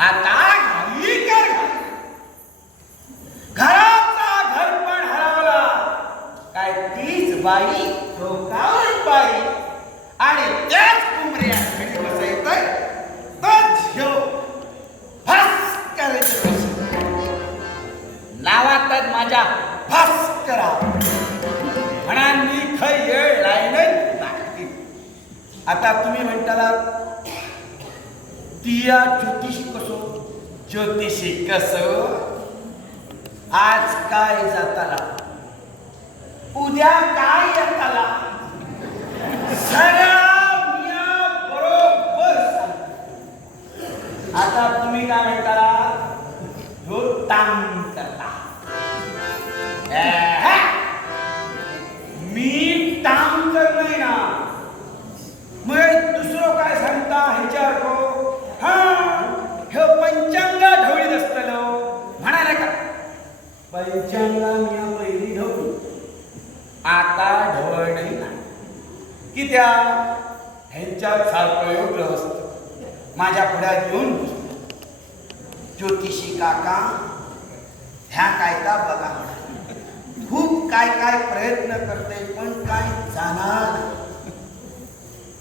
आता घालवी काय घराचा घर पण हरवला. काय तीच बाई ठोकावून बाई. आणि त्याच कुंबऱ्या घरी बसायचं तर घेऊ फास करायचं माझ्या फास करा म्हणा मी खै येळ लाईन आता तुम्ही म्हणताला तिया ज्योतिष ज्योतिषी कस? आज काय जाताला? उद्या काय येताला? सगळं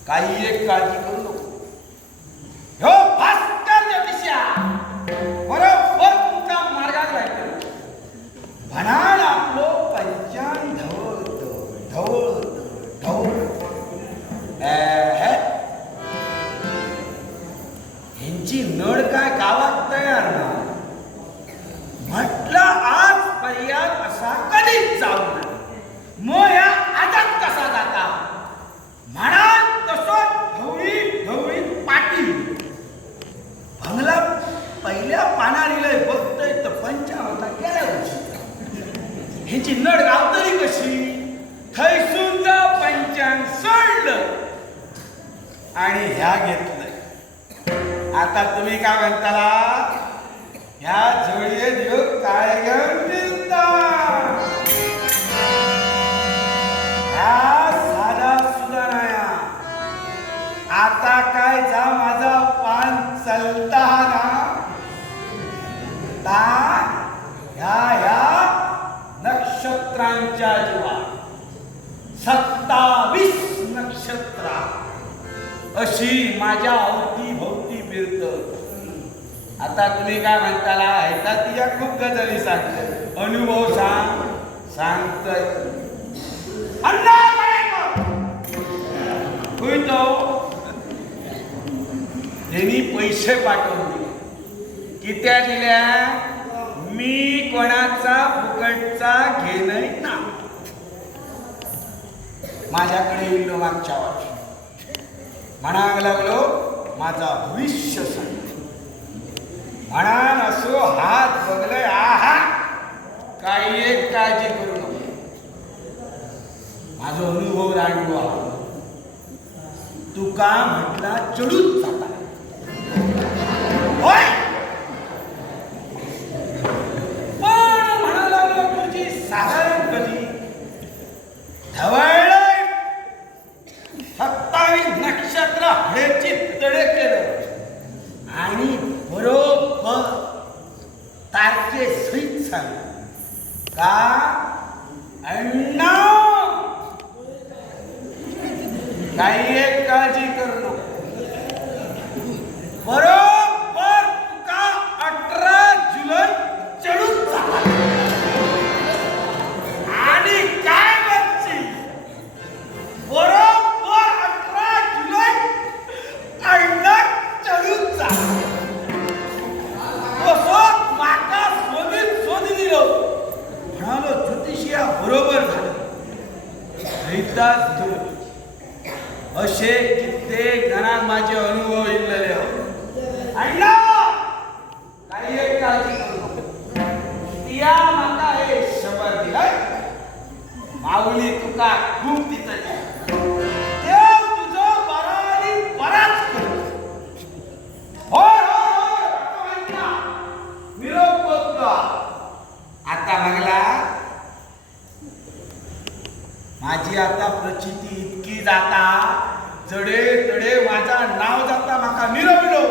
aí é cair हिची नड गावतली कशी? थैसून पंचांग सोडलं. आणि ह्या घेतलं आता तुम्ही काय म्हणता? ह्या झोळीत योग काय फिरता ह्या आता काय जा माझा पान चलता ना? ह्या ह्या. नक्षत्रांच्या जीवा. सत्तावीस नक्षत्रा. अशी माझ्या अवती भोवती फिरत आता तुम्ही काय म्हणताला? ऐका तिच्या खूप गजली सांगत. अनुभव सांग. सांगतोय. त्यांनी पैसे पाठवले कित्या दिल्या? मी कोणाचा फुकटचा घेणं ना. माझ्याकडे येईल मागच्या वाट म्हणायला लागलो माझा भविष्य सांग. म्हणाल असो हात बघलय आहा काही एक काळजी करू नको. माझा अनुभव रांडू तू तुका म्हटला चढूच जाता. माझी आता प्रचिती इतकी जाता जडे तडे माझा नाव जाता म्हाका मिरवलो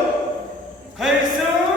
खैसर?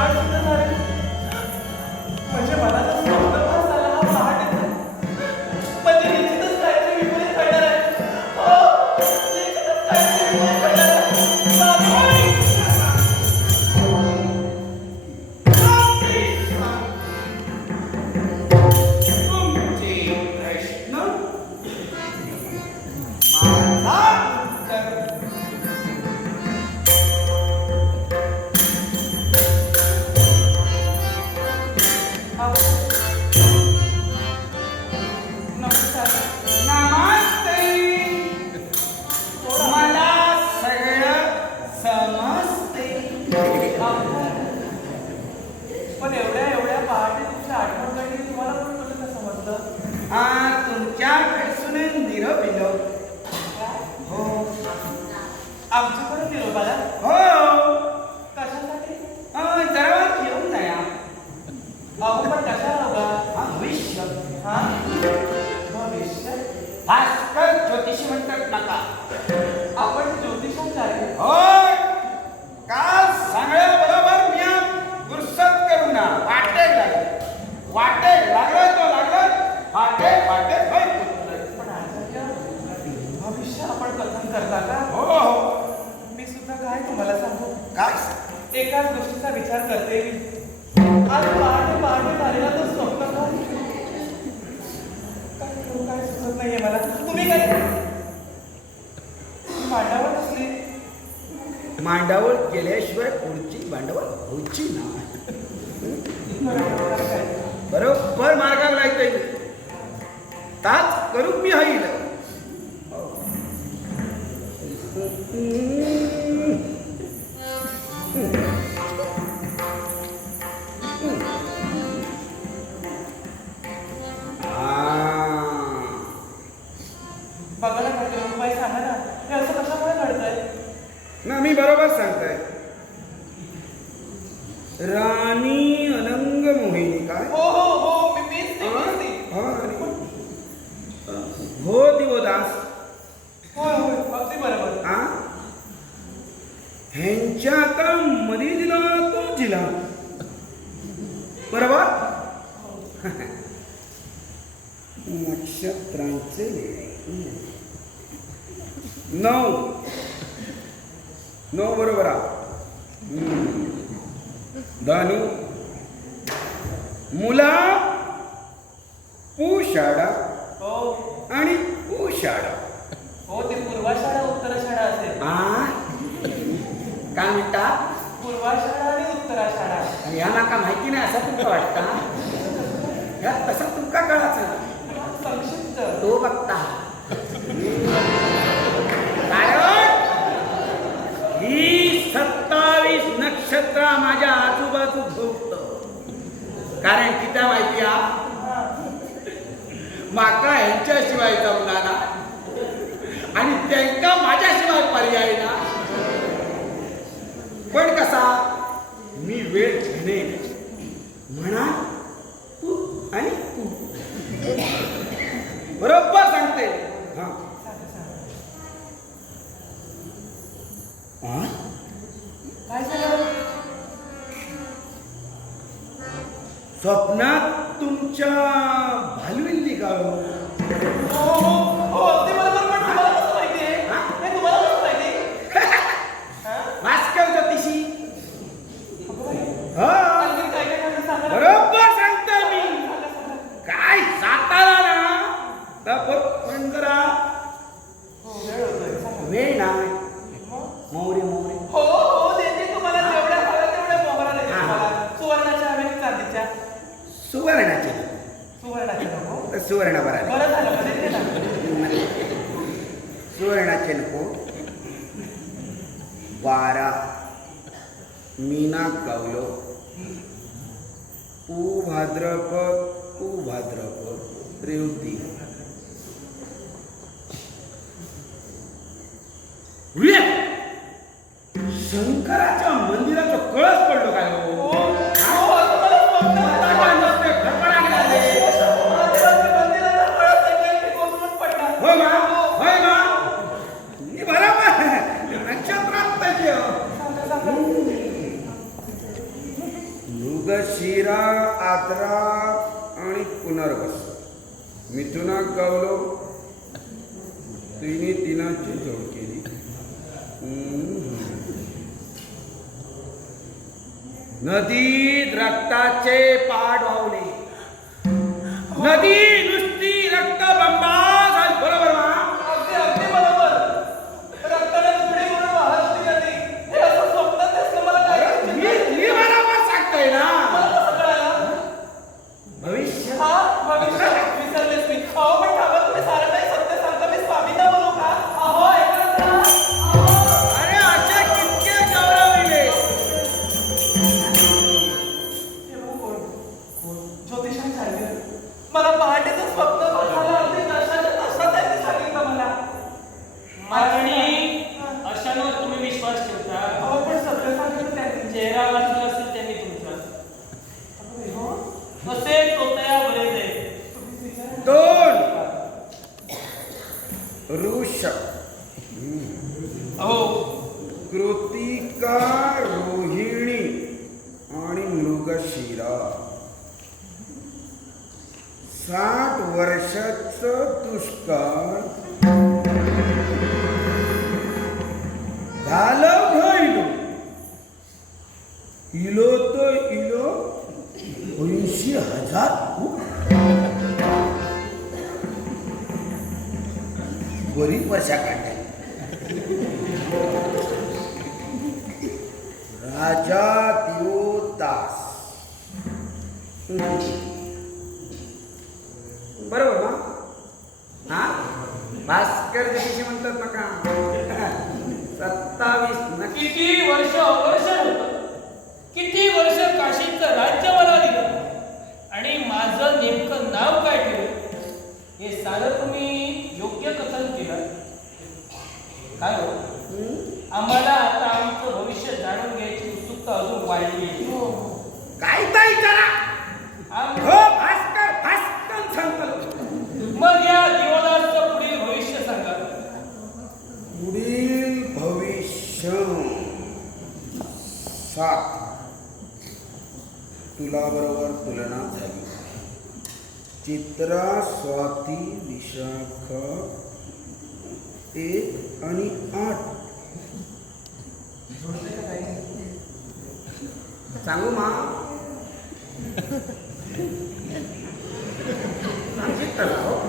പാടുന്നത് എന്ന് പറയുന്നത് पण एवढ्या एवढ्या पहाटे तुमच्या आठवण काढली तुम्हाला पण कसं कसं समजलं? आ तुमच्या खडसूने निरोप दिलो हो. आमच्याकडून निरोप आला कथन करता का? हो हो. मी सुद्धा काय तुम्हाला सांगू? काय? एकाच गोष्टीचा विचार करते मी. आज पहाटे पहाटे झालेला तो स्वप्न काय काय सुचत नाहीये मला. तुम्ही काय? मांडावर बसली मांडावर गेल्याशिवाय पुढची भांडवल होची ना बरोबर मार्गावर लायतोय ताच करू मी होईल पुषाडा हो. आणि पुषाडा हो ते पूर्वाषाढा उत्तराषाढा असेल. आ? काय म्हणता? पूर्वाषाढा आणि उत्तराषाढा आणि ह्याला का माहिती नाही असं तुमचं वाटता? ह्या तसा तुमका कळाचा. संक्षिप्त. तो बघता. कारण ही सत्तावीस नक्षत्र माझ्या आजूबाजू भोगत. कारण किती माहिती हा माका ह्यांच्याशिवाय जमना ना. आणि त्यांका माझ्याशिवाय पर्याय ना. पण कसा? मी वेळ घेणे. म्हणा सुवर्णाचे. नको. सुवर्ण सुवर्णाचे नको. बारा मीना गावलो उ भाद्रपद उ भाद्रपद रेवती आद्रा आणि पुनर्वस मिथुनाक गावलो तिने तिनाची जोड केली. नदीत रक्ताचे पाड वावले नदी साठ वर्षाच दुष्काळ. झालं इलो इलो तो इलो ऐंशी हजार बरी वर्षा काढल्या. राजा दिवदास बरोबर ना? हा? भास्कर जशी म्हणतात ना का? सत्तावीस नक्की. किती वर्ष अवर्षण होतं? किती वर्ष काशीचं राज्य मला दिलं? आणि माझं नेमकं नाव काय ठेवलं? हे सारं तुम्ही योग्य कथन केलं. काय हो? आम्हाला आता आमचं भविष्य जाणून घ्यायची उत्सुकता अजून वाढली आहे काय ताई करा आम- हो भास्कर भास्कर सांगतो मग या दिवदासचं पुढील भविष्य सांगा पुढील भविष्य सात तुला बरोबर तुलना झाली. चित्रा स्वाती विशाख एक आणि आठ. सांगू मा? सांगितलं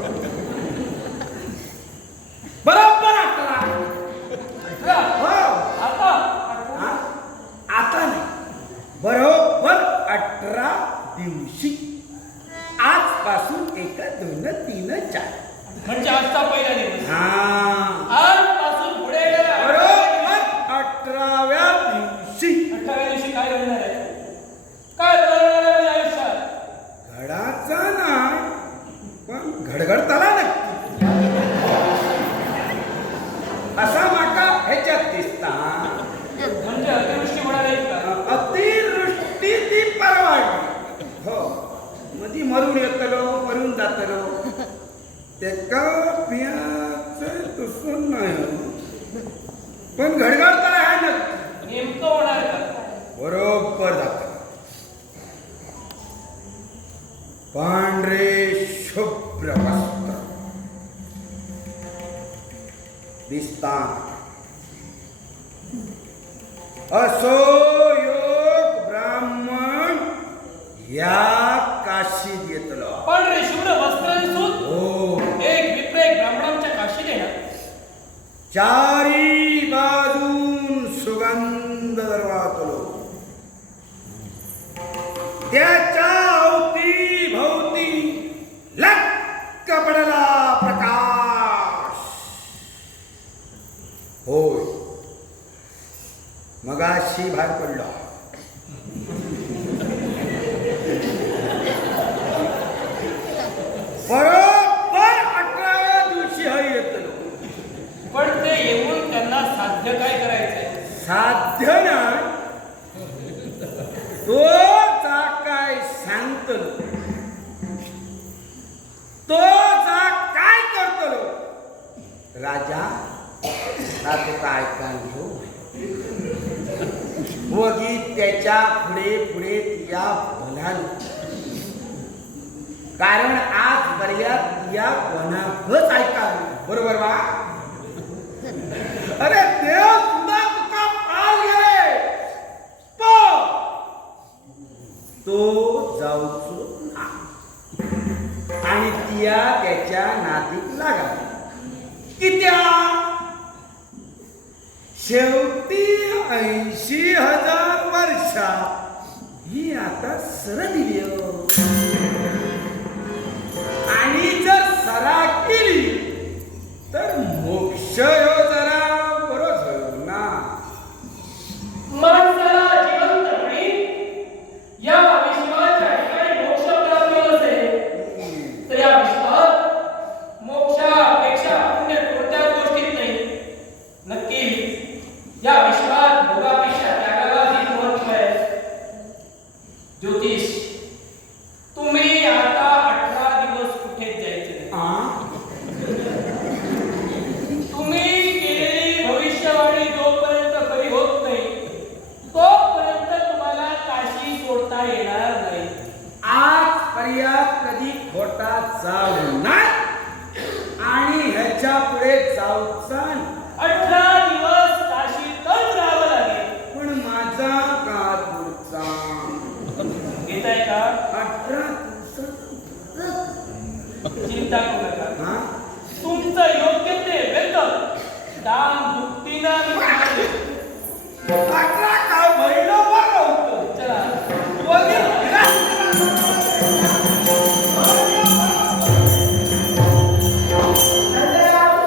एका पियाचं तसं नाही पण घडघडताना चारी बाजून सुगंध दरवातलो त्याच्या अवती भोवती लक्क पडला प्रकाश. होय. मगाशी बाहेर पडलो बरोबर अठराव्या दिवशी हा येतलो पण ते येऊन त्यांना साध्य काय करायचंय साध्य नाही. तो जा काय सांगतलो तो जा काय करतलो राजा हा तुका ऐकान घेऊ वगी त्याच्या पुढे पुढे तिया भलान कारण आज बऱ्यात या कोणाकच ऐकाल बरोबर वा अरे देव सुद्धा तुका पाल गेले पण तो जाऊचो ना आणि तिया त्याच्या नादीक लागा. कित्या? शेवटी ऐंशी हजार वर्षा. ही आता सर दिली हो. आणि जर सरा केली